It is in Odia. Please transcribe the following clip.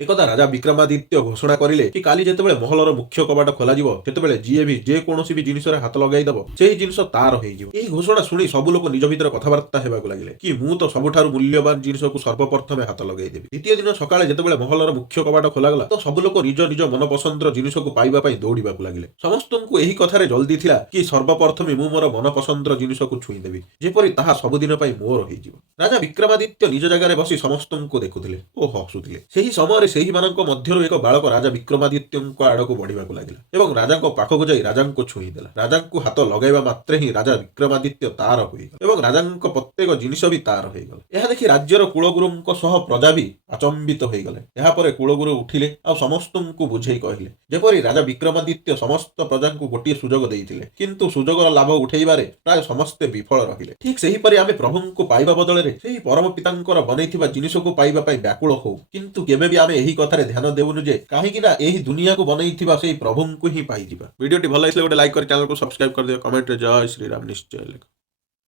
एकदा राजा विक्रमादित्य घोषणा करिले कि काली जेतेबेले महलर मुख्य कबाट खोलाଯିବ ସେତେବେଳେ ଯିଏ ବି ଯେକୌଣସି ବି ଜିନିଷରେ ହାତ ଲଗାଇଦେବ ସେହି ଜିନିଷ ତାର ହେଇଯିବ। ଏହି ଘୋଷଣା ଶୁଣି ସବୁ ଲୋକ ନିଜ ଭିତରେ କଥାବାର୍ତ୍ତା ହେବାକୁ ଲାଗିଲେ କି ମୁଁ ତ ସବୁଠାରୁ ମୂଲ୍ୟବାନ ଜିନିଷକୁ ସର୍ବପ୍ରଥମେ ହାତ ଲଗାଇଦେବି। ଦ୍ୱିତୀୟ ଦିନ ସକାଳେ ଯେତେବେଳେ ମହଲର ମୁଖ୍ୟ କବାଟ ଖୋଲାଗଲା ତ ସବୁ ଲୋକ ନିଜ ନିଜ ମନପସନ୍ଦର ଜିନିଷକୁ ପାଇବା ପାଇଁ ଦୌଡ଼ିବାକୁ ଲାଗିଲେ। ସମସ୍ତଙ୍କୁ ଏହି କଥାରେ ଜଲ୍ଦି ଥିଲା କି ସର୍ବପ୍ରଥମେ ମୁଁ ମୋର ମନପସନ୍ଦର ଜିନିଷକୁ ଛୁଇଁଦେବି, ଯେପରି ତାହା ସବୁଦିନ ପାଇଁ ମୋର ହେଇଯିବ। ରାଜା ବିକ୍ରମାଦିତ୍ୟ ନିଜ ଜାଗାରେ ବସି ସମସ୍ତଙ୍କୁ ଦେଖୁଥିଲେ ଓ ହସୁଥିଲେ। ସେହି ସମୟରେ ସେହିମାନଙ୍କ ମଧ୍ୟରୁ ଏକ ବାଳକ ରାଜା ବିକ୍ରମାଦିତ୍ୟଙ୍କ ଆଡ଼କୁ ବଢ଼ିବାକୁ ଲାଗିଲା ଏବଂ ରାଜାଙ୍କ ପାଖକୁ ଯାଇ ରାଜାଙ୍କୁ ଛୁଇଁଦେଲା। ରାଜାଙ୍କୁ ହାତ ଲଗାଇବା ମାତ୍ରେ ହିଁ ରାଜା ବିକ୍ରମାଦିତ୍ୟ ତାର ହୋଇଗଲା ଏବଂ ରାଜାଙ୍କ ପ୍ରତ୍ୟେକ ଜିନିଷ ବି ତାର ହୋଇଗଲା। ଏହା ଦେଖି ରାଜ୍ୟର କୁଳଗୁରୁଙ୍କ ସହ ପ୍ରଜା ବି ଆଚମ୍ବିତ ହୋଇଗଲେ। ଏହାପରେ କୁଳଗୁରୁ ଉଠିଲେ ଆଉ ସମସ୍ତଙ୍କୁ ବୁଝେଇ କହିଲେ ଯେପରି ରାଜା ବିକ୍ରମାଦିତ୍ୟ ସମସ୍ତ ପ୍ରଜାଙ୍କୁ ଗୋଟିଏ ସୁଯୋଗ ଦେଇଥିଲେ, କିନ୍ତୁ ସୁଯୋଗର ଲାଭ ଉଠେଇବାରେ ପ୍ରାୟ ସମସ୍ତେ ବିଫଳ ରହିଲେ। ଠିକ୍ ସେହିପରି ଆମେ ପ୍ରଭୁଙ୍କୁ ପାଇବା ବଦଳରେ ସେହି ପରମ ପିତାଙ୍କର ବନେଇଥିବା ଜିନିଷକୁ ପାଇବା ପାଇଁ ବ୍ୟାକୁଳ ହଉ, କିନ୍ତୁ କେବେ ବି ଆମେ ଏହି କଥାରେ ଧ୍ୟାନ ଦେବୁନୁ ଯେ କାହିଁକି ନା ଏହି ଦୁନିଆକୁ ବନେଇଥିବା ସେହି ପ୍ରଭୁଙ୍କୁ ହିଁ ପାଇଯିବା। ଭିଡ଼ିଓଟି ଭଲ ଲାଗିଲେ ଗୋଟେ ଲାଇକ୍ କରି ଚ୍ୟାନେଲକୁ ସବସ୍କ୍ରାଇବ କରିଦିଅ। କମେଣ୍ଟରେ ଜୟ ଶ୍ରୀରାମ ନିଶ୍ଚୟ ଲେଖ।